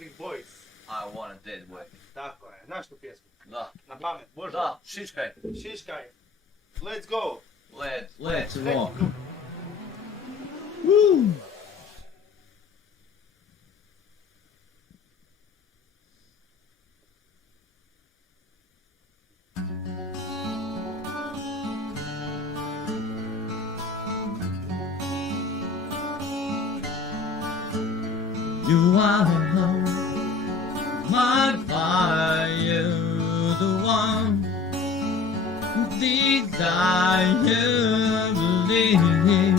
Backstreet Boys. I want it that way. Tako je, znaš tu pjesmu? Da. Na pamet, Bože. Da, šiškaj. Šiškaj. Let's go. Let's walk. Woo! You are my fire, the one desire believe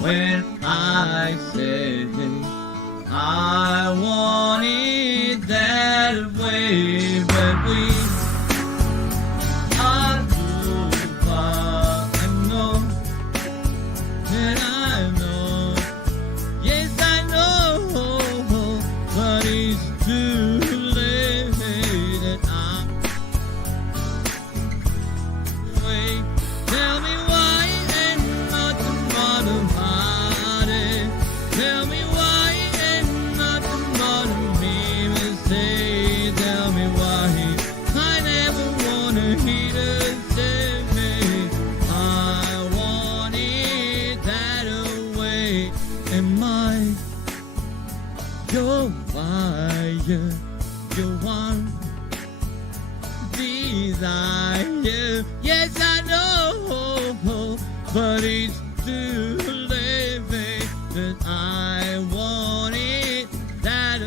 when I say I want it that way, but we are too far. I know that I know, yes I know, but it's too late that I wait. Tell me why and nothing but a heartache. Tell me why and nothing but a me mistake. Tell me why I never wanna hear the same. I want it that way. Am I your fire, your one desire? Yes, I know, but it's too late, babe, that I want it that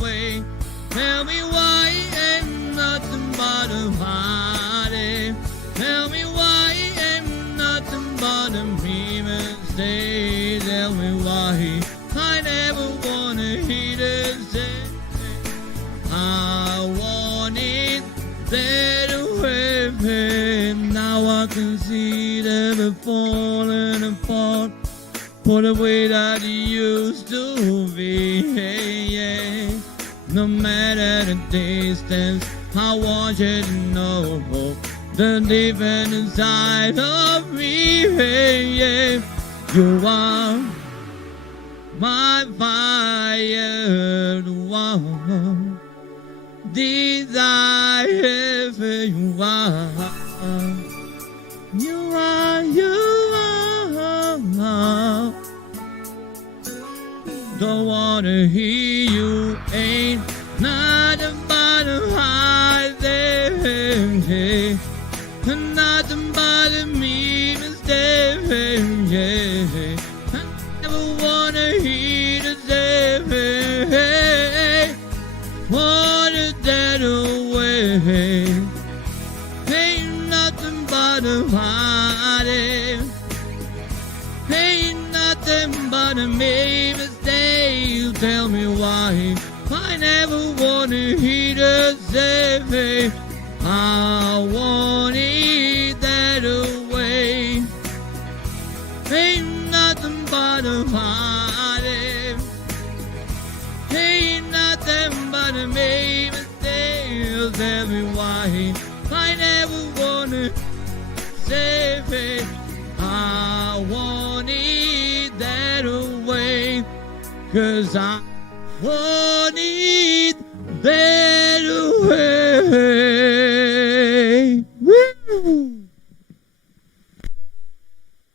way. Tell me why and nothing but a heartache. Tell me why and nothing but a me mistake. Tell me why I never wanna hear the same. I want it that way, babe. Now I can see that we're falling apart for the way that you used to be. Yeah. No matter the distance, I want you to know the different inside of me. Yeah. You are my fire, the one desire for you are. You are, you are. Don't wanna hear you, ain't nothing but a heartache. Nothing but a me mistake. Yeah. I never wanna hear the same. Want it that way. Ain't nothing but a heartache. Ain't nothing but a me mistake. Tell me why I never wanna hear the same. I want it that way. Ain't nothing but a heartache. Ain't nothing but a me mistake. Tell me why I never wanna say it. I want it that way. 'Cause I want it that way.